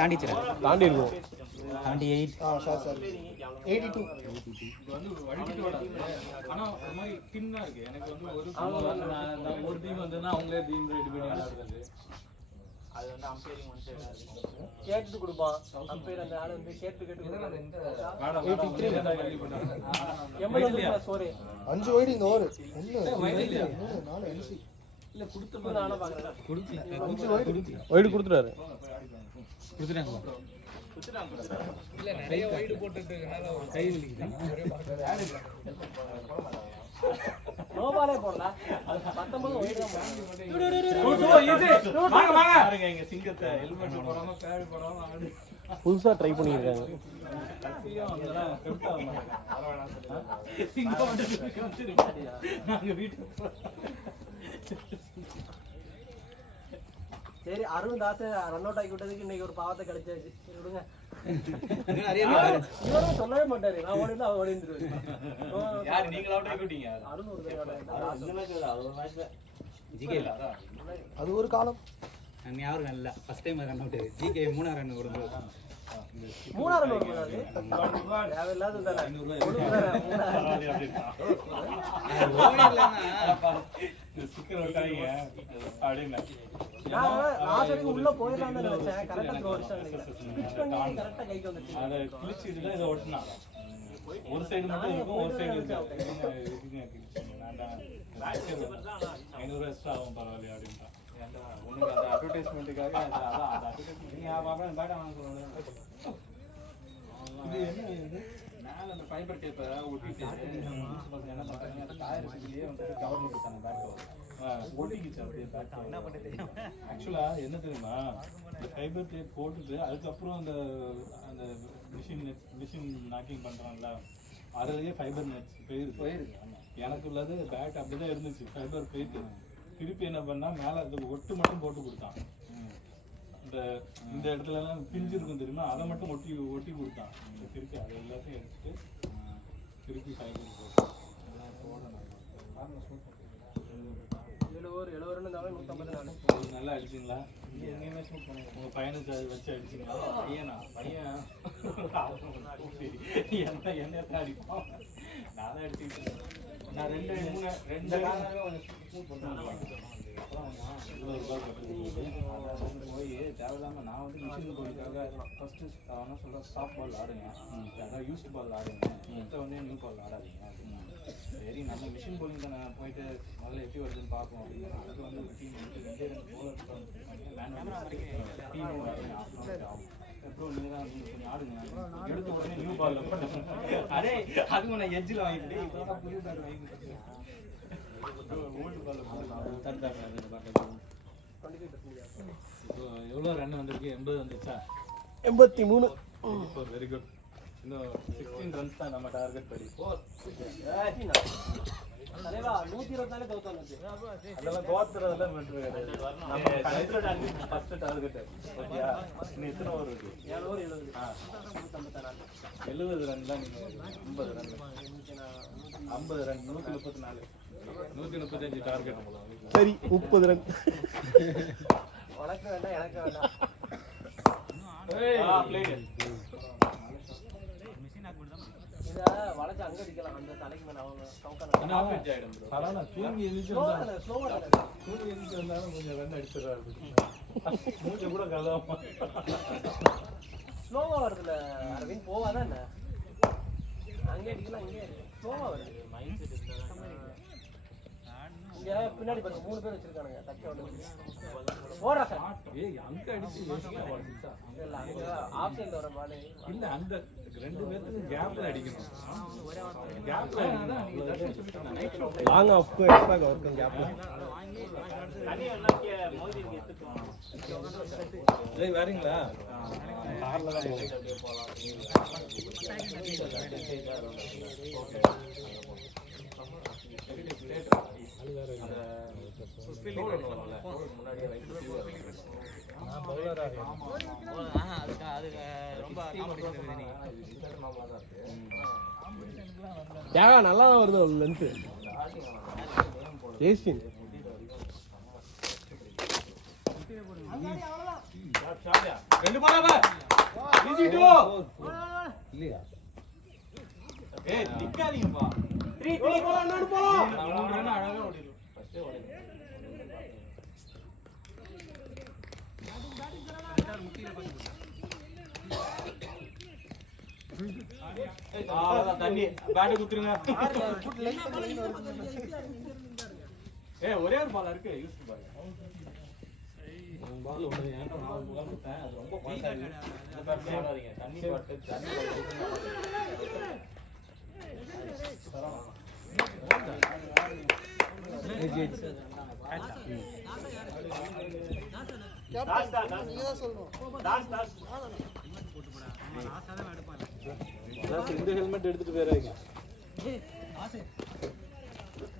தாண்டி இருக்கும் 78 சார் 82 ஆனா ஒரு மாதிரி தின்னா இருக்கு. எனக்கு வந்து ஒரு டீம் வந்துன்னா அவங்களே டீம் ரெடி பண்ணி விளையாடுறது. அது வந்து அம்பையரிங் ஒன் சைடா இருக்கும். கேட்டு கொடுப்பான் அம்பையர் அந்த ஆளு வந்து கேட்டு கொடுப்பான். 5 வைடு இந்த ஓவர் 1 3 4 NC இல்ல குடுத்து நானே பாக்குறேன். குடுக்கல 5 வைடு கொடுத்துட்டாரு. குடுத்துறாங்க. இல்ல நிறைய வைடு போட்டுட்டு இருக்கனால ஒரு கை வலிக்குது. நோபாலே போடலாம். அது 19 வைடு தான் வாங்க பாருங்க இங்க சிங்கத்தை ஹெல்மெட் போடாம பேட் போடாம ஆடு. புதுசா ட்ரை பண்ணிருக்காங்க. கத்தியும் அதெல்லாம் செட் ஆகும். சிங்கம் வந்து நாங்க வீட்டுக்கு சரி அருண் தாஸ் ரன் அவுட் ஆகி விட்டதுக்கு இன்னைக்கு ஒரு பாவத்தை கழிச்சாச்சு. விடுங்க. இவரும் சொல்லவே மாட்டாரு. நான் ஓடி அவர் ஓடி வந்துருவாரு. யார் நீங்க அவுட் ஆகி விட்டீங்க? அருண் ஒரு அது ஒரு காலம். நான் யாரும் இல்ல first time run out GK 3 run ஓடுது. 3 ரன் ஓடுறாரு. தேவையில்லாத தான 500 ஓடிடலனா ஸ்டிக்கர் ஒட்டாதீங்க அப்படினா நான் உள்ள போயிடலாம்னு நினைச்சேன். கரெக்ட்டா த்ரோ அடிச்சாங்க. பிட்ச் பண்ணி கரெக்ட்டா கைக்கு வந்துச்சு. அத கிளிச் இதுல இத ஒட்டனா ஒரு சைடு மட்டும் இருக்கும் ஒரு சைடு இருக்கு. நான் தான் 500 எக்ஸ்ட்ரா ஆகும் பரவாயில்லை அப்படினா ஏன்டா உங்களுக்கு அந்த அட்வர்டைஸ்மென்ட்காக அதான் அட்வர்டைஸ்மென்ட் நீங்க பாப்பா பேட்டா வாங்க சொல்லுங்க. இது என்ன இது மேல அந்த ஃபைபர் டேப்பை ஒட்டிட்டு என்ன பண்றாங்க அந்த டயர் இதுலயே வந்து கவர் பண்ணிட்டாங்க பேக் ஒட்டிக்கிச்சு அப்படியே பேக். என்ன பண்ண தெரியும் ஆக்சுவலா என்ன தெரியுமா இந்த ஃபைபர் டேப் போட்டுட்டு அதுக்கப்புறம் அந்த அந்த மிஷின் நாக்கிங் பண்றாங்கல்ல அதுலயே ஃபைபர் நெட்ஸ் போயிருக்கு. எனக்கு உள்ளது பேட் அப்படிதான் இருந்துச்சு. ஃபைபர் போயிட்டு திருப்பி என்ன பண்ணா மேல அது ஒட்டு மட்டும் போட்டு கொடுத்தான். இந்த இடத்துல எல்லாம் பிஞ்சு இருக்கும் தெரியுமா அதை மட்டும் ஒட்டி கொடுத்தான். திருப்பி அதை எல்லாத்தையும் எடுத்துட்டு திருப்பி ஃபைபர் போட்டு 70 நல்லா அடிச்சிங்களா? உங்க பையனுக்கு அது வச்சு அடிச்சிங்களா? பையன் என்ன அடிப்பான்? நான் தான் அடிச்சுக்கிட்டு நான் 2 போய் தேவையில்லாம நான் வந்து மிஷின் போலிக்காக ஃபர்ஸ்ட் அவனா சொல்ற ஸ்டாப் பால் ஆடுங்க, அதாவது யூஸ் பால் ஆடுங்க, மொத்தம் வந்து நியூ பால் ஆடாதீங்க அப்படின்னா சரி நம்ம மிஷின் போலிங் தானே போயிட்டு முதல்ல எப்படி வருதுன்னு பார்ப்போம் அப்படின்னு அதுக்கு வந்து ஒரு டீம் வந்து 2 போலர் டீம் ஆகும். அப்புறம் நீங்க தான் கொஞ்சம் ஆடுங்க எடுத்த உடனே நியூ பால் அரே அதுவும் நான் எட்ஜில் வாங்கிட்டு இப்போதான் புதிய பால் வாங்கிட்டு ஓல்டு பால் எவ்வளோ ரன் வந்திருக்கு? 80 வந்துச்சா? 83. Very good. இன்னும் 16 ரன்ஸ் தான் நம்ம டார்கெட் படி. தலைவா 124 தோத்தாச்சு. அதெல்லாம் தோத்துறதெல்லாம் வெற்றி கிடையாது. நம்ம ஃபர்ஸ்ட் டார்கெட் ஓகேயா? இன்னும் எத்தனை ஓவர் இருக்கு? 7 ஓவர் 70 ரன் தான். நீங்க 50 ரன் 50 ரன் 134 135 டார்கெட். சரி 30 ரன். உனக்கு வேண்டாம் எனக்கு வேண்டாம். இத வளைச்சு அங்க அடிக்கலாம். அந்த தலைக்கு மேல அவங்க கவுக்கணும். ஆஃப் எட்ஜ் ஆயிடும் ப்ரோ. பரவாயில்லை தூங்கி எந்திரிச்சு வந்தாலும் கொஞ்சம் ரன் அடிச்சிடுறாரு. மூஞ்ச கூட கலவாம ஸ்லோவா வருதுல அரவிந்த் போவாதான் என்ன அங்கே அடிக்கலாம். இங்கே ஸ்லோவா வருது. இங்க பின்னாடி பாருங்க 3 பேர் வச்சிருக்கானுங்க. தக்க வந்து ஓடுறா சார். ஏய் அங்க அடிச்சு யோசிச்சா இல்ல அங்க ஆஃப் சைடுல வர பால் இல்ல அந்த 2 பேருக்கு கேப்ல அடிக்கணும். கேப்ல லாங் ஆஃப் எக்ஸ்ட்ரா வர்க்கம் கேப்ல தண்ணி வந்தாக்கே மோதி எடுத்துட்டோம். ஏய் வரீங்களா? கார்ல தான் அப்படியே போலாம். முன்னாடியே ரைட் தியாகா நல்லா தான் வருது லென்த்து. ஜெய்ஸ்டின் ரெண்டு பாலா பா ஈஸி டூ இல்லையா ஏய் நிக்காதீங்கப்பா 3 போலாம் இன்னொரு போலாம் மூணு ரன் அழகா ஓடிரு ஃபர்ஸ்டே ஓடிரு தண்ணி பேட் குத்துருங்க ஏய் ஒரே ஒரு பால் இருக்கு யூஸ் பால் பால் ஒண்ணு எனக்கு நான் பால் குத்தேன் அது ரொம்ப பாசா இருக்கு இந்த பேட் போடாதீங்க தண்ணி பாட்டு தண்ணி இந்த ஹெல்மெட் எடுத்துட்டு போயிடுறீங்க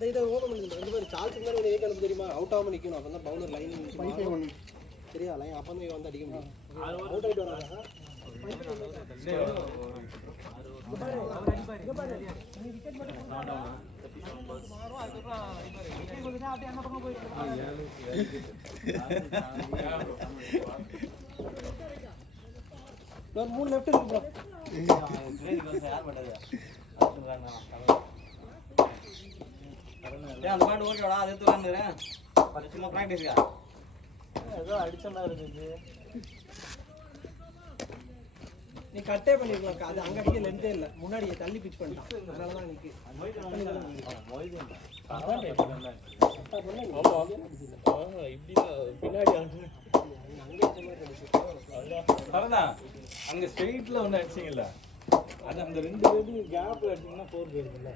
இதை ஓபன் பண்ணுங்க ரெண்டு பேரும் சார்ஜ் மாதிரி ஒரு ஏக் அனுப்பு தெரியுமா அவுட் ஆகாம நிக்கணும் அப்பதான் பவுலர் லைன் சரியா லைன் அப்பதான் வந்து அடிக்க முடியும் அவுட் ஆயிட்டு வராங்க ஒரு 3 லெஃப்ட் இருக்கு ப்ரோ அந்த பாட்டு ஓகேடா அது எடுத்து வாங்குறேன் சும்மா பிராக்டிஸ்க்கா ஏதோ அடிச்ச மாதிரி இருந்துச்சு நீ கட்டே பண்ணிருக்கலாம் அது அங்க அடிக்க லென்த்தே இல்ல முன்னாடி தள்ளி பிட்ச் பண்ணிட்டான் அதனால தான் நிக்கு அங்க ஸ்ட்ரெயிட்ல ஒண்ணு அடிச்சீங்கல்ல அது அந்த ரெண்டு பேருக்கு கேப்ல அடிச்சீங்கன்னா 4 போயிருக்குல்ல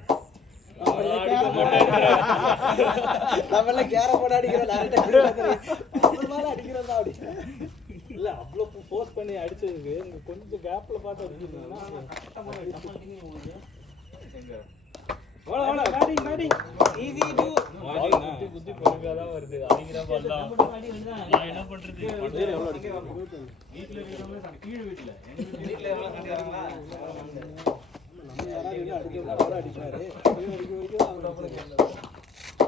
நம்மள கேர போட அடிக்கிறோம் டைரக்டா அடிக்கிறதா அப்படி இல்ல அவ்வளவு ஃபோர்ஸ் பண்ணி அடிச்சதுக்கு இங்க கொஞ்சம் கேப்ல பார்த்து அடிச்சீங்கன்னா ஓட ஓட பேட்டிங் பேட்டிங் ஈஸி டு குத்தி குத்தி பொறுமையா தான் வருது அடிக்கிற பால் தான் நான் என்ன பண்றது எவ்வளவு அடிக்கிறீங்க வீட்ல இருக்கவங்க கீழ வீட்ல வீட்ல எவ்வளவு கண்டி வராங்களா நம்ம யாராவது அடிக்க வர அடிச்சாரு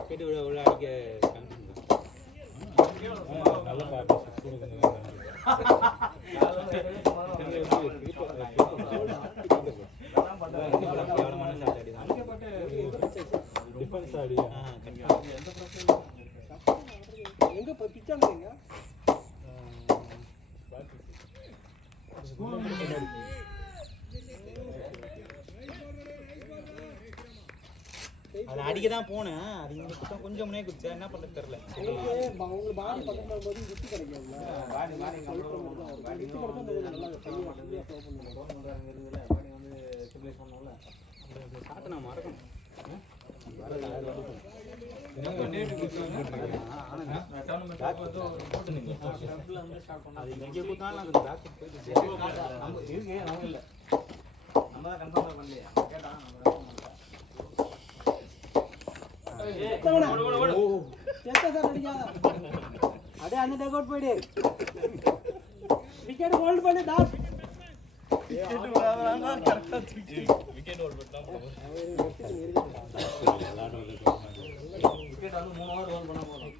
கேட்டு விட அடிக்க நல்ல பாட்டு டிஃபென்ஸ் ஆடி எங்க பிச்சாங்க அது அடிக்க தான் போனேன் அது இங்க குத்தம் கொஞ்சம் முன்னே குச்சேன் என்ன பண்றது தெரியல உங்க பாடி பக்கத்துல போது குத்தி கிடைக்கும்ல பாடி பாடி பாடி வந்து சிமுலேட் பண்ணோம்ல ஷாட் நான் மறக்கணும் அது இங்க குத்தாலும் அது பேக் போயிடுச்சு இருக்கு நம்ம இல்ல நம்ம தான் கன்ஃபார்ம் பண்ணலையா கேட்டா அடே அந்த டேக் அவுட் போயிடு விக்கெட் ஹோல்ட் பண்ணு தாஸ் விக்கெட் விளையாடுறாங்க கரெக்ட்டா தூக்கி விக்கெட் ஹோல்ட் பண்ணா விக்கெட் வந்து 3 ஓவர் ஹோல்ட் பண்ணா போதும்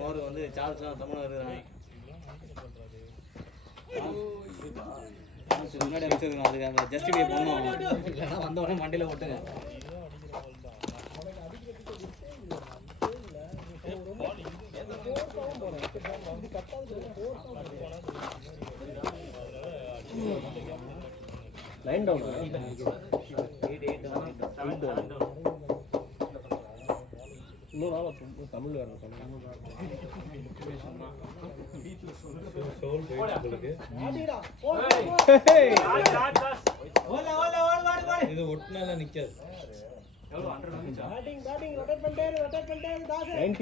ஓவர் வந்து சார்ஜ் தமிழ் இருக்காங்க முன்னாடி வச்சிருக்கணும் அதுக்கு அந்த ஜஸ்டிஃபை பண்ணணும் இல்லைன்னா வந்தவொடனே மண்டியில் போட்டுங்க லைன் டவுன் இன்னொரு நாள் தமிழ் வரணும் இது ஒட்டினால நிக்காது 90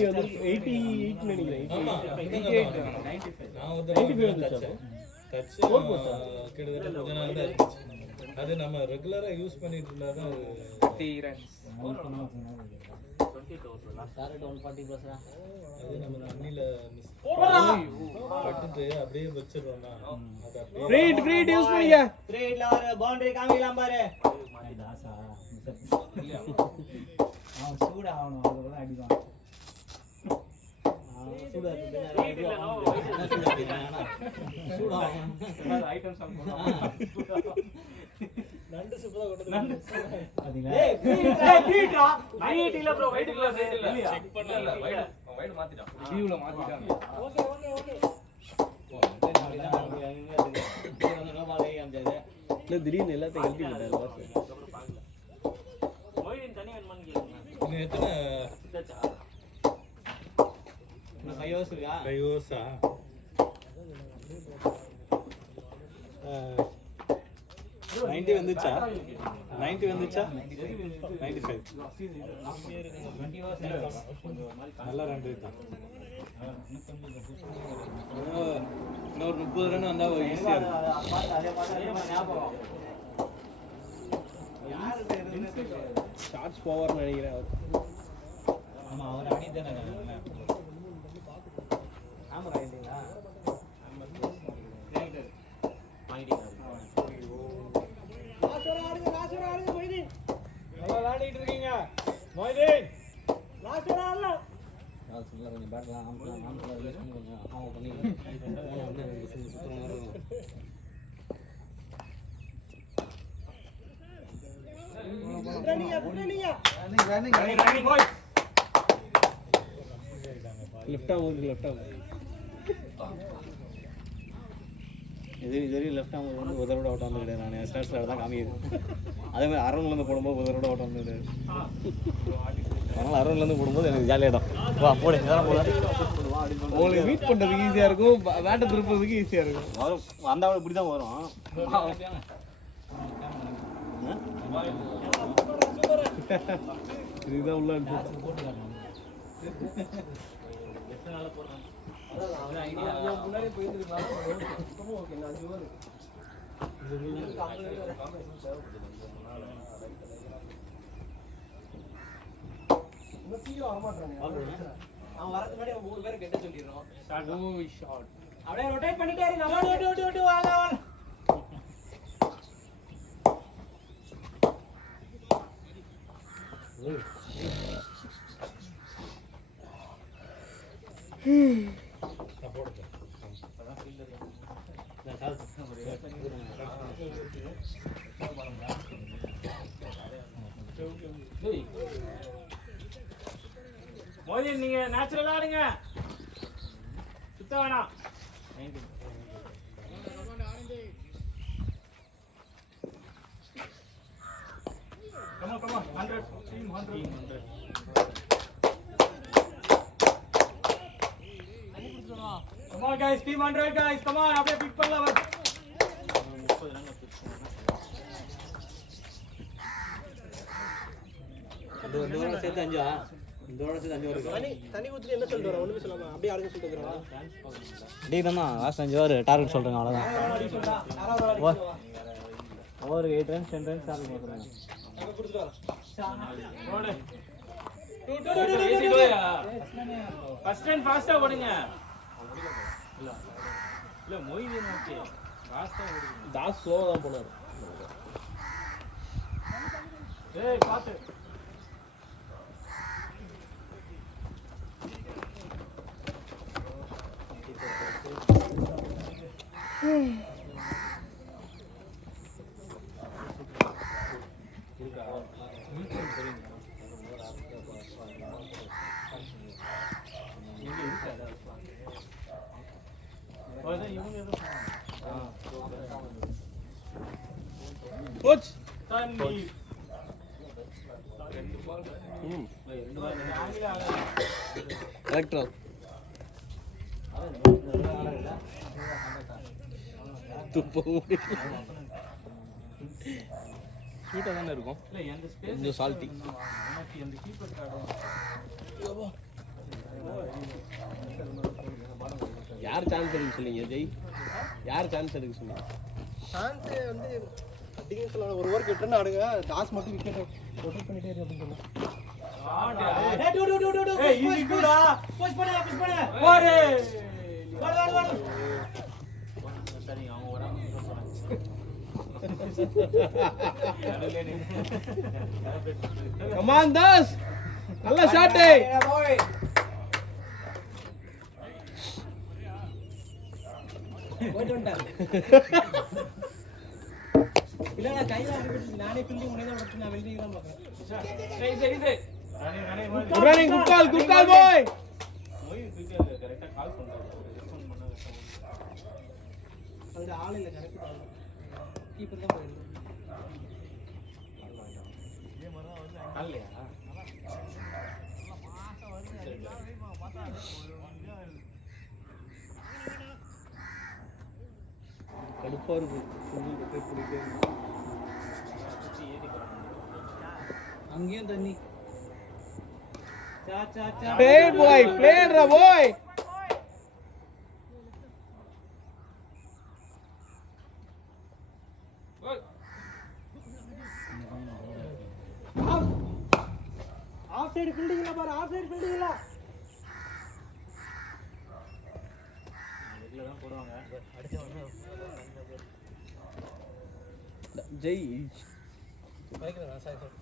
வந்து 88 நினைக்கிறேன் ஆமா 88 நான் வந்து 95 வந்துச்சா டச் கிட்டத்தட்ட கொஞ்ச நாள் தான் இருந்துச்சு அது நம்ம ரெகுலரா யூஸ் பண்ணிட்டு இருந்தா தான் 30 ரன்ஸ் அது நம்ம தண்ணில பட்டுட்டு அப்படியே வச்சிரோம்னா அது அப்படியே ஃப்ரீட் யூஸ் பண்ணிக்க த்ரீல ஒரு பவுண்டரி காமிக்கலாம் பாரு அவன் சூட ஆகணும் அதுதான் அடிதான் ஐட்டம் சாங் நண்டு சூப்பு தான் கொண்டு வந்து செக் பண்ணல வைட் மாத்திட்டான் டியூல மாத்திட்டான் ஓகே ஓகே ஓகே இல்லை திடீர்னு எல்லாத்தையும் எழுப்பி விட்டாரு boss. இன்னும் எத்தனை கையோசா 90 வந்துச்சா 95 நல்லா ரன் ரேட் தான் இன்னொரு 30 ரன் வந்தா ஈஸியா ஷார்ட்ஸ் போவார்னு நினைக்கிறேன் அவர். ஆமா அவர் அணி தானே ஆமா ரைட்டுங்களா விளையாடிட்டு இருக்கீங்க மொய்தீன். கொஞ்சம் பேட்லாம் ஆம்லாம் யூஸ் பண்ணி கொஞ்சம் ஆமாம் பண்ணி லெஃப்டா போகுது லெஃப்டா போகுது. இது லெஃப்ட் ஆம் வந்து ஒரு தடவை அவுட் வந்து கிடையாது. நான் ஸ்டார்ட்ஸில் தான் காமிக்குது. அதே மாதிரி அரௌண்ட்லேருந்து போடும்போது ஒரு தடவை அவுட் வந்து கிடையாது. அதனால் அரௌண்ட்லேருந்து போடும்போது எனக்கு ஜாலியாகிடும். வா போடு இதெல்லாம் போட உங்களுக்கு மீட் பண்ணுறதுக்கு ஈஸியாக இருக்கும், பேட்டை திருப்புறதுக்கு ஈஸியாக இருக்கும். வரும் அந்த இப்படி தான் வரும். இதுதான் உள்ள முன்னாடி போயிருந்துருக்கலாம் ஓகே நான் ஜுவர் அவன் வரதுக்கு முன்னாடி 3 பேரை கெட்ட சொல்லிடுறோம். அப்படியே ரொட்டேட் பண்ணிட்டே இருங்க. வாங்க மோதி நீங்க நேச்சுரலா ஆடுங்க, சுத்த வேணாம். Come on, 100, team 100. Come on guys, team 100 guys, come on, அப்படியே பிக் பண்ணலாம். இந்த ஓட சேர்த்து 5 இந்த ஓட சேர்த்து 5 வரும். தண்ணி ஊற்றி என்ன சொல்லிட்டு வரேன்? ஒன்றுமே சொல்லாம அப்படியே ஆடுங்க சொல்லிட்டு வந்துடுறோம். டீ தான் லாஸ்ட் 5 ஓவர் டார்கெட் சொல்கிறேங்க. அவ்வளோதான். ஓவர் 8 ரன்ஸ் 10 ரன்ஸ் டார்கெட் போட்டுருங்க. ஃபர்ஸ்ட் டைம் ஃபாஸ்டா ஓடுங்க. இல்ல மொய்தீன் ஓகே ஃபாஸ்டா ஓடுங்க. தாஸ் ஸ்லோவாக தான் போனார். ஏய் பாத்து கோச் தண்ணி எலக்ட்ரா துப்ப ஸ்வீட்டாக தானே இருக்கும். இல்ல எந்த ஸ்பேஸ் கொஞ்சம் சால்ட்டி. எனக்கு எந்த கீப்பர் கார்டு யார் சான்ஸ் எடுக்க சொன்னீங்க ஜெய்? யார் சான்ஸ் எடுக்க சொன்னீங்க? சான்ஸ் வந்து அடிங்க சொல்லலாம். ஒரு ஓவர் விட்டுன்னு ஆடுங்க. டாஸ் மட்டும் விக்கெட் ரொட்டேட் பண்ணிட்டே இரு அப்படின்னு சொன்னேன். ஏய் ஈஸி குடா புஷ் பண்ணு ஓடு சரி அவன் ஓடாம கமான் தாஸ், நல்ல ஷாட். போயிட்டு வந்துட்டாரு. இல்ல நான் கையில அடிபட்டு நானே ஃபீல்டிங் உடனே உடச்சு நான் வெளியே தான் பார்க்கறேன். குட் ரன்னிங், குட் கால் பாய். கரெக்டா கால் பண்றாரு. ரெஸ்பாண்ட் பண்ணாரு. அங்க ஆள் இல்ல கரெக்ட்டா. கீப்பர் தான் போயிருக்கு. கால்லையா? கடுப்பா இருக்கு. அங்கேயும் தண்ணி. சா சா சா. Play boy, play the boy. Off side ஃபீல்டிங்ல பாரு, ஆஃப் சைடு ஃபீல்டிங்ல. இதுல தான் போடுவாங்க. ஜெய். பைக்ல சாய் சார்.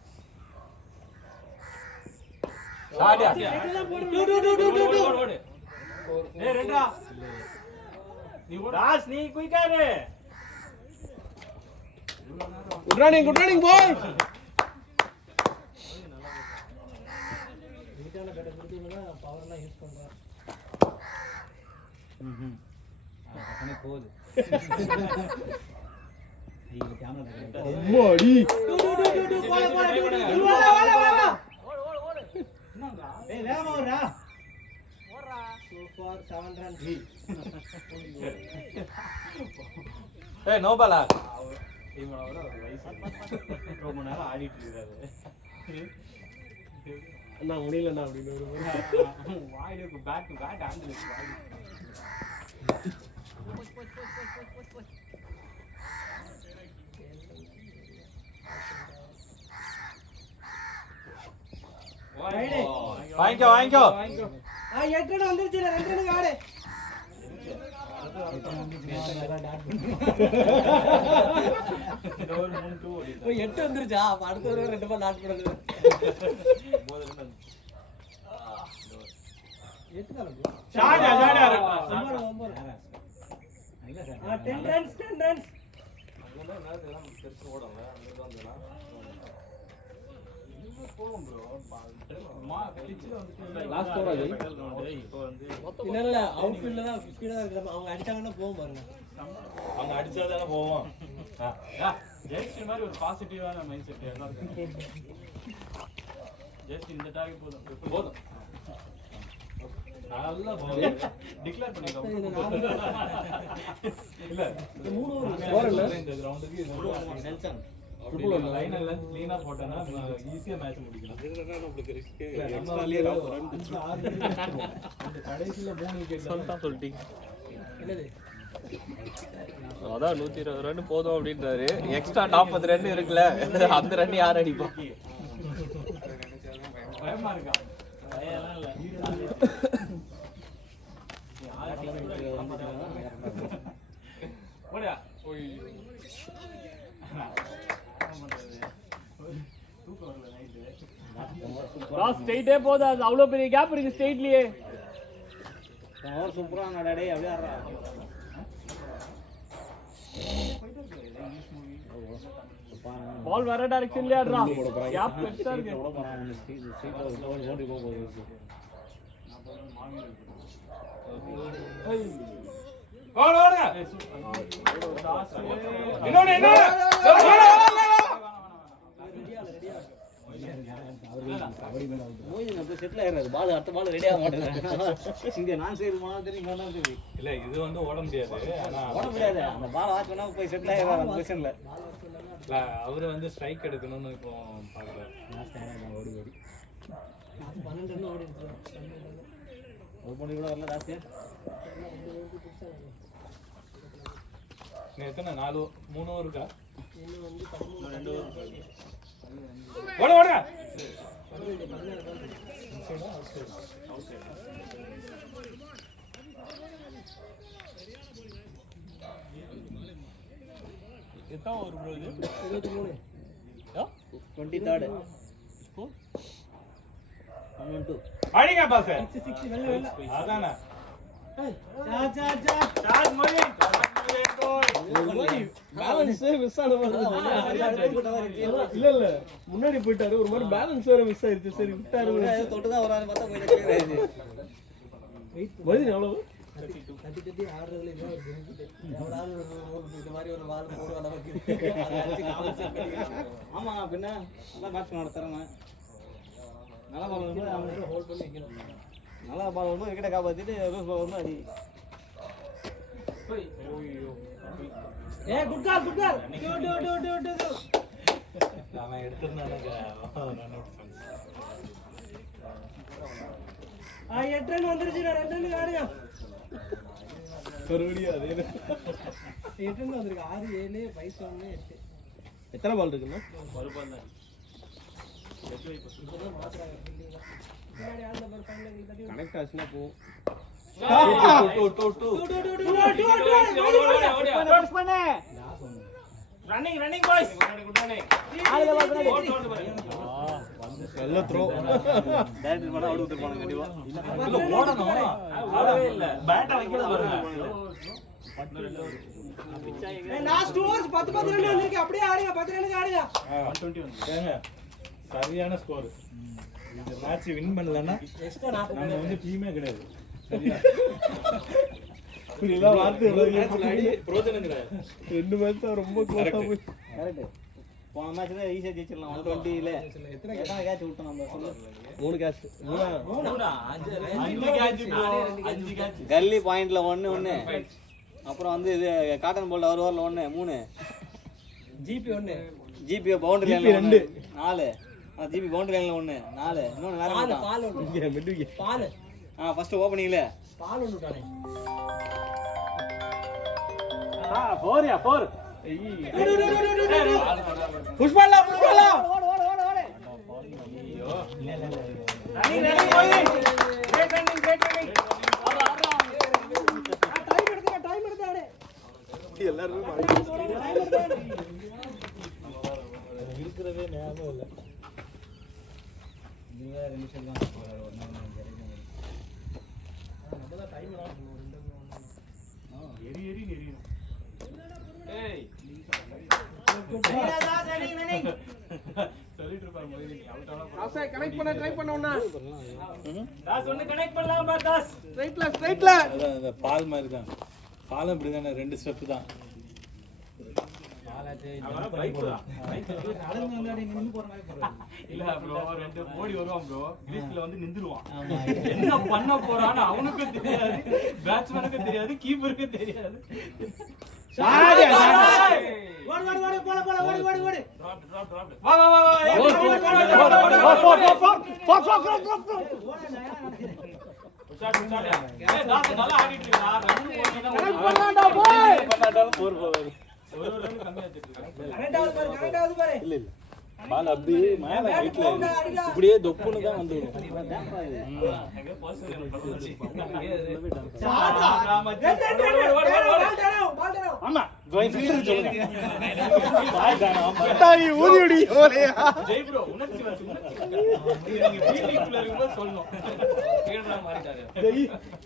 சாடியா. டு டு டு டு டு டு. ஓடு. ஏய் ரெண்டா. நீ ஓடு. ராஸ் நீ குயிக்காரு. Good running boy. வீட்டால பேட்ட கொடுத்தீங்கன்னா பவர் எல்லாம் யூஸ் பண்றேன். பக்கமே போகுது ஐயோ கேமரா அம்மாடி. டு டு டு டு போல போல டு டு. வாடா. ஏய் வேகமா ஓடுடா. So far 7 runs. ஏய் நோ பாலா. இவனோட வயசு ரொம்ப நேரம் ஆடிட்டு இருக்காரு. அண்ணா முடியலண்ணா அப்படின்னு ஒரு வாய்டுக்கு பேக் டு பேக் ஆங்கிள் இருக்கு. வாங்கிக்கோ. 8 ரன் வந்துருச்சு, 2 ரன் ஆடு. ஒரு 3-2 ஓடிட்டாரு. ஓ 8 வந்துருச்சா? அப்ப அடுத்த ஒரு 2 பால் லாட் போடுறது. 9 ரன். 8 தான். சாடியா. 9 10 runs 10 runs. அங்கதான் நேரத்துல பெருசு ஓடல. அங்கதான் வந்தா. இன்னும் போவோம் bro. பிட்ச்ல வந்து லாஸ்ட் ஓவர் அது. இப்போ வந்து இல்ல அவுட்ஃபீல்ட்ல தான் ஸ்பீடா இருக்கு. அவங்க அடிச்சாங்கன்னா போகும் பாருங்க. அவங்க அடிச்சாதானே போவோம். ஜெயஸ்ரீ மாதிரி ஒரு பாசிட்டிவான மைண்ட் செட் எல்லாருக்கும். ஜெயஸ்ரீ இந்த டார்கெட் போதும். நல்லா டிக்ளேர் பண்ணிக்கோ. இல்ல இந்த 3 ஓவர் இந்த கிரவுண்டுக்கு இது டென்ஷன். அப்படி லைன் எல்லாம் க்ளீனா போட்டனா ஈஸியா மேட்ச் முடிக்கலாம். இதுதான் நமக்கு ரிஸ்க். எக்ஸ்ட்ராலியே ரன் 6 இந்த கடைசில 3 விக்கெட் சொல்லிட்டீங்க. என்னது? அதான் 120 ரன் போதும் அப்படின்றாரு. எக்ஸ்ட்ரா 40 ரன் இருக்குல்ல, அந்த ரன் யார் அடிப்பா? பயமா இருக்கா? பயம்லாம் இல்ல. ஓடியா. ஓய். தூக்கம் வரல நைட்டு. ஸ்ட்ரைட்டே போதா, அது அவ்வளவு பெரிய கேப் இருக்கு ஸ்ட்ரைட்லயே. அவர் சூப்பரா நடடே அப்படியே ஆடுறா பால் வர டைரக்ஷன்ல ஆடுறா. கேப் பெருசா இருக்கு. ஓட போறான் ஸ்ட்ரைட்டா ஓடி போகுது. ஓடு. இன்னொன்னு செட்டில் ஆயிடுறாரு. பால் அடுத்த பால் ரெடி ஆக மாட்டேங்குது. இங்க நான் சைடு போனா தெரியும் சரி. இல்ல இது வந்து ஓட முடியாது. ஆனா ஓட முடியாது. அந்த பால் ஆச் பண்ணா போய் செட்டில் ஆயிடுறாரு அந்த பொசிஷன்ல. இல்ல அவரு வந்து ஸ்ட்ரைக் எடுக்கணும்னு இப்போ பாக்குறாரு. ஓடி ஓடி 12 ரன் ஓடிச்சு. ஒரு பண்ணி கூட வரல ஜாஸ்தியா. நீ எத்தனை 4 3 ஓவர் இருக்கா? இன்னும் வந்து 2 ஓவர். ஓடு. எத்தனை ஓவர் ப்ரோ இது? 23. 23rd 112 அடிங்க பாஸ். 6 வெல்ல அதானே சார்ஜ் மொழி பேலன்ஸ் மிஸ் ஆன மாதிரி இல்ல முன்னாடி போயிட்டாரு ஒரு மாதிரி பேலன்ஸ் வேற மிஸ் ஆயிருச்சு சரி விட்டாரு தொட்டுதான் வரான்னு பார்த்தா போயிட்டு மதி எவ்வளவு தட்டி ஆடுறதுல இதுதான் ஒரு benefit. எவனாவது இந்த மாதிரி ஒரு வால் போடுவா நமக்கு அதை அடிச்சு compensate பண்ணிக்கலாம். ஆமா பின்ன நல்லா பேட்ஸ்மேன் நடத்துறேன் நல்லா பால் வரும்போது அவனுக்கு ஹோல்ட் பண்ணி வைக்கணும். நல்லா பால் வரும்போது விக்கெட்டை காப்பாற்றிட்டு லூஸ் பால் வரும்போது அடி குட் கால் குட் கால் அவன் எடுத்துருந்தானே எட்டு ரன் வந்துருச்சு 2 ரன் ஆடுங்க மறுபடியும் அதே 8 ரன் வந்திருக்கு 6 7 5 1 8 எத்தனை பால் இருக்குன்னா ஒரு பால் தான் இப்பதான் மாத்துறாங்க இல்லைங்களா முன்னாடி ஆடுன பாரு ஃபைனல் தட்டி கனெக்ட் ஆச்சுன்னா போகும் ரன்னிங் பாய்ஸ் குட் ரன்னிங் நல்ல த்ரோ டேரக்டர் பண்ணா அவுட் கொடுத்துருப்பாங்க கண்டிப்பா இல்ல ஓடணும் ஆடவே இல்ல பேட் வைக்கிறது வரல லாஸ்ட் 2 ஓவர்ஸ் 10 ரன் வந்திருக்கு அப்படியே ஆடுங்க 10 ரன்னுக்கு ஆடுங்க 121 ஏங்க சரியான ஸ்கோர் இந்த மேட்ச் வின் பண்ணலன்னா எக்ஸ்ட்ரா நம்ம வந்து டீமே கிடையாது சரியா இதெல்லாம் வார்த்தை பிரோஜனம் கிடையாது 2 மேட்ச் ரொம்ப க்ளோஸா போய் கரெக்ட் போன மேட்ச்ல ஈஸியா ஜெயிச்சிரலாம் 120ல எத்தனை கேட்ச் விட்டோம் நம்ம சொல்லு 3 கேட்ச் 5 கேட்ச் கல்லி பாயிண்ட்ல 1 அப்புறம் வந்து இது காட்டன் போல்ட் ஒரு ஓவர்ல 1 3 ஜிபி 1 ஜிபி பவுண்டரி லைன்ல 4 ஜிபி பவுண்டரி லைன்ல 1 4 இன்னொன்னு வேற பால் என்ன பால் ஒன்று இங்க மிட் பால் ஃபர்ஸ்ட் ஓபனிங்ல பால் ஒன்று விட்டானே 4 புஷ் பண்ணலாம் டைம் எடுத்து ஆடு எல்லாரும் இருக்கிறதே ஞாபகம் இல்ல நீங்க 2 நிமிஷம் தான் எரி எரியணும் ஏய் சொல்லிட்டு இருப்பாங்க மொய்தி அவுட் ஆனா ஆசை கனெக்ட் பண்ண ட்ரை பண்ணோம்னா தாஸ் ஒன்னு கனெக்ட் பண்ணலாம் பார் தாஸ் ஸ்ட்ரைட்ல அந்த பால் மாதிரி தான் பாலம் இப்படி தானே 2 ஸ்டெப் தான் இல்ல ப்ரோ 2 ஓடி வருவான் ப்ரோ கிரீஸ்ல வந்து நின்றுவான் என்ன பண்ண போறான்னு அவனுக்கும் தெரியாது பேட்ஸ்மேனுக்கும் தெரியாது கீப்பருக்கும் தெரியாது வா வா வா நல்லா ஆடிட்டு இருக்கா ஒரு ரன் கம்மியா கரெக்டாவது பாரு இல்ல பால் அப்படி மேல ஹைட்ல இப்படியே தொப்புன்னு தான் வந்துடும் ஆமா ஃபீல்டர் சொல்லுங்க ஊதிடி ஓலையா ஜெய் ப்ரோ உனக்கு நீங்க ஃபீல்டிங்ல இருக்கும்போது சொல்லணும் ஃபீல்டரா மாறிட்டாரு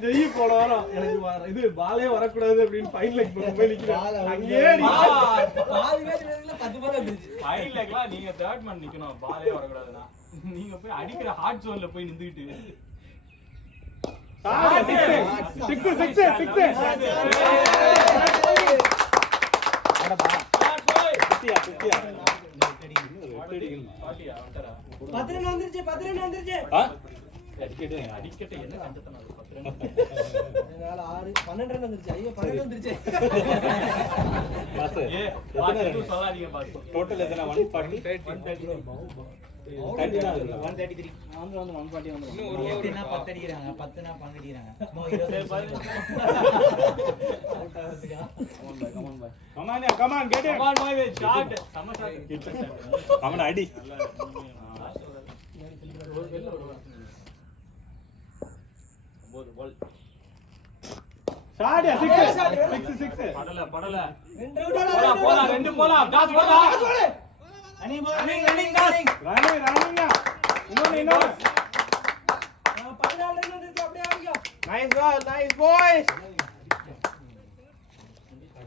ஜெய் போன வாரம் எனக்கு இது பாலே வரக்கூடாது அப்படின்னு ஃபைன் லைக் போய் நிக்கிறேன் அங்கேயே பாதி மேட்ச் 10 பால் வந்துருச்சு ஃபைன் லைக்லாம் நீங்க தேர்ட் மேன் நிக்கணும் பாலே வரக்கூடாதுன்னா நீங்க போய் அடிக்கிற ஹார்ட் ஜோன்ல போய் நின்னுட்டு அடிக்கட்டே என்ன கண்டத்தனம் அது 6 12 ரன் வந்துருச்சு ஐயோ 12 வந்துருச்சு சொல்லாதீங்க பாஸ் டோட்டல் எத்தனை 140 133 வந்து 140 வந்து இன்னும் ஒரு ஓவர் 10 அடிக்குறாங்க 10 னா 12 அடிக்குறாங்க come on get it come on boy shot sama shot அவன அடி ஒரு வெல்ல வருவான் 9 பால் ஷாட் 6 படல போடா ரெண்டு போடா டாஸ் போடா ரன்னிங் டாஸ் ரன்னிங் இன்னொரு 14 ரன் வந்துருச்சு அப்படியே ஆடுங்க Nice ball, nice boys.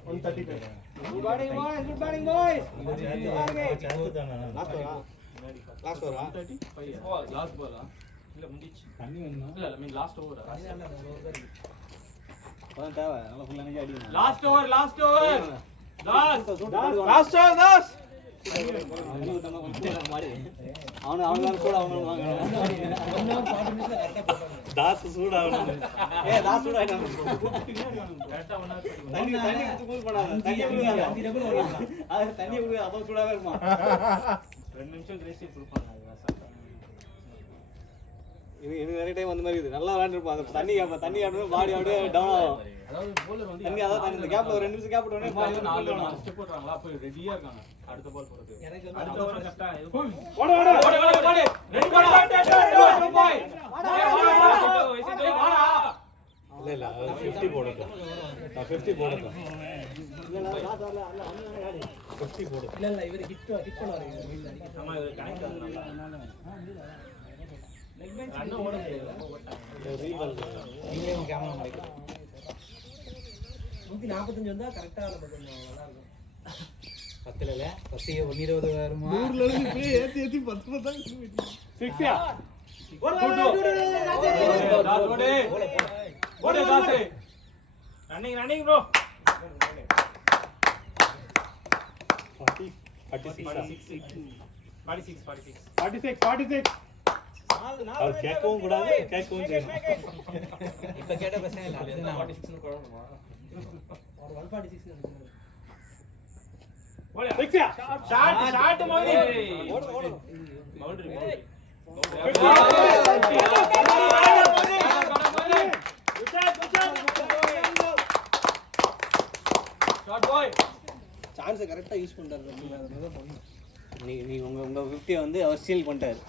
135. Good batting boys, good batting boys. Last over. Last Bala இல்ல முடிச்சு தண்ணி வேணுமா இல்ல ஐ மீன் லாஸ்ட் ஓவர் அதான் தேவை நல்லா ஃபுல் எனர்ஜி அடிக்கணும் last over last Last over, das. அவனுக்கு கூட அவனு வாங்கணும் தாஸ் சூடாகணும் தாஸ் சூடாகணும் கரெக்ட்டா 1 hour தண்ணி குத்து போடாத தண்ணி குடிக்காத அது தண்ணி குடி அப்போ சூடாவே இருக்குமா 2 நிமிஷம் கிரேசி கொடுப்பாங்க இது நிறைய டைம் அந்த மாதிரி இது நல்லா விளையாண்டுருப்போம் அந்த தண்ணி ஆடணும் பாடி அப்படியே டவுன் ஆகும் அதாவது bowler வந்து தண்ணி அதான் இந்த கேப்ல ஒரு 2 நிமிஷம் கேப் விட்டோனே பாடி நாலு ஸ்டெப் போடுறாங்களா அப்ப ரெடியா இருக்காங்க அடுத்த பால் போறது அடுத்த ஓவர் கரெக்ட்டா ஓடு ரெடி பால் பாய் இல்ல 50 போடட்டும் 50 போடட்டும் 50 போடு இல்ல இவர் ஹிட் பண்ணுவாரு நம்ம இது கனெக்ட் பண்ணனும் லெக் பெஞ்ச் ரன் ஓட முடியல ரீவால் நீங்களே உங்க கேமரா மாறிக்கலாம் 145 வந்தா கரெக்ட்டா நம்ம கொஞ்சம் நல்லா இருக்கும் 10 இல்ல 10 120 வருமா 100ல இருந்து இப்படியே ஏத்தி 10 தான் 6யா ஓடு தாசே ரன்னிங் bro 46 அவர் கேட்கவும் கூடாது கேட்கவும் செய்யணும் இப்ப கேட்ட பிரச்சனை இல்ல அது நான் 46 னு போடணுமா ஒரு 146 நினைச்சேன் ஓடு 6யா ஷாட் மௌலி ஓடு பவுண்டரி ஷாட் பாய் சான்ஸ் கரெக்ட்டா யூஸ் பண்றாரு அதுதான் பண்ணு நீ உங்க 50 வந்து அவர் ஸ்டீல் பண்ணிட்டாரு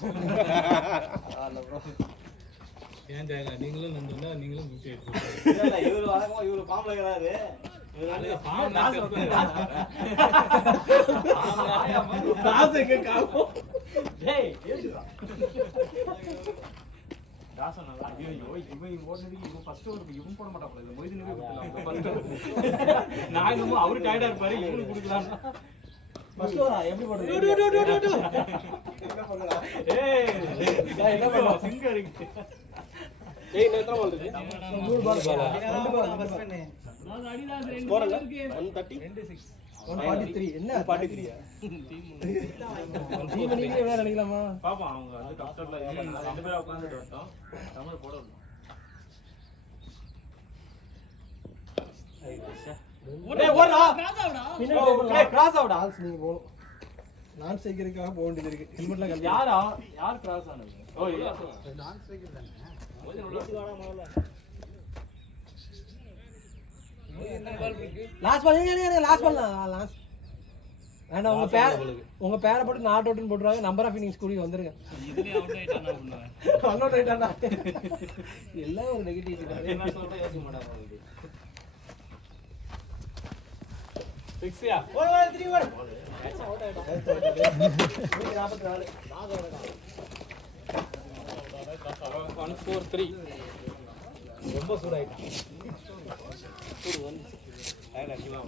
ஏன் தேங்க நீங்களும் நந்தா நீங்களும் 50 எடுத்துக்கோங்க இல்ல இவரு வழக்கமா இவரு பாம்பல இருக்காரு தாசைக்கு காமோ டேய் ஏதுடா தாசன் நல்லா ஐயோ இவன் ஓடுனதுக்கு இவன் ஃபர்ஸ்ட் ஓவர் இவன் போட மாட்டாப்ல இது மொய்தினவே கொடுக்கலாம் நான் என்னமோ அவரு டயர்டா இருப்பாரு இவனுக்கு கொடுக்கலாம் ஃபர்ஸ்ட் ஓவரா எப்படி போடுறது ஏய் என்ன பண்ணா சிங்க இருக்கு ஏய் இன்னும் எத்தனை பால் இருக்கு 3 பால் 2 பால் ஃபர்ஸ்ட் பண்ணு ஸ்கோர் என்ன 130 143 என்ன 143 டீம் நீங்களே வேற நினைக்கலாமா பாப்பா அவங்க வந்து டாக்டர்ல ரெண்டு பேரும் உட்கார்ந்துட்டு வரட்டும் தமிழ் போட விடணும் டேய் ஓடுடா பின்னாடி கிராஸ் அவுடா ஆல்ஸ் நீங்க போணும் நான் சைக்கிளுக்காக போக வேண்டியது இருக்கு ஹெல்மெட்லாம் கழட்டி யார் கிராஸ் ஆனது ஓ இல்ல நான் சைக்கிள் தானே லாஸ்ட் பால் ஏங்க லாஸ்ட் பால் லாஸ்ட் வேண்டாம் உங்க பேரை போட்டு நாட் அவுட்னு போட்டுருவாங்க நம்பர் ஆஃப் இன்னிங்ஸ் கூடி வந்துருங்க இதுலயே அவுட் ஆயிட்டானா பண்ணுவேன் ரன் அவுட் ஆயிட்டானா எல்லாம் ஒரு நெகட்டிவ் என்ன சொல்றா யோசிக்க மாட்டாங்க 6யா ஓடு 3 ஓடு அவுட் ஆயிட்டோம் 143 ரொம்ப சூடாயிட்டான் சூடு வந்து டயர்ட் ஆச்சுமா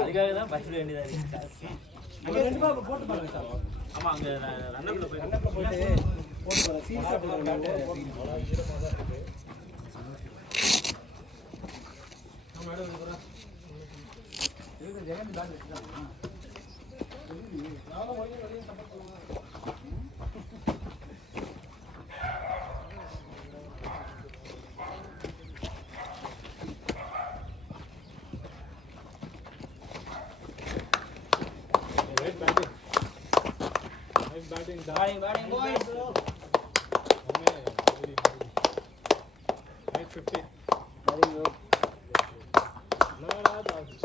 அதுக்காக தான் பஸ் வேண்டியதா இருக்கு அங்க ரெண்டு பால் போட்டு பாருங்க சார் ஆமா அங்க ரன்னர்ல போய் போட்டு பாருங்க சீரியஸா போடுறாங்க batting boys 50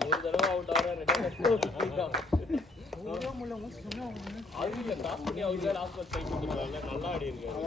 ஒரு தடவை அவுட் ஆவற ரெண்டு அது இல்ல டாப் பண்ணி அவருக்கு லாஸ்ட் பால் ஸ்ட்ரைக் கொடுத்துறாங்க நல்லா ஆடி இருக்காரு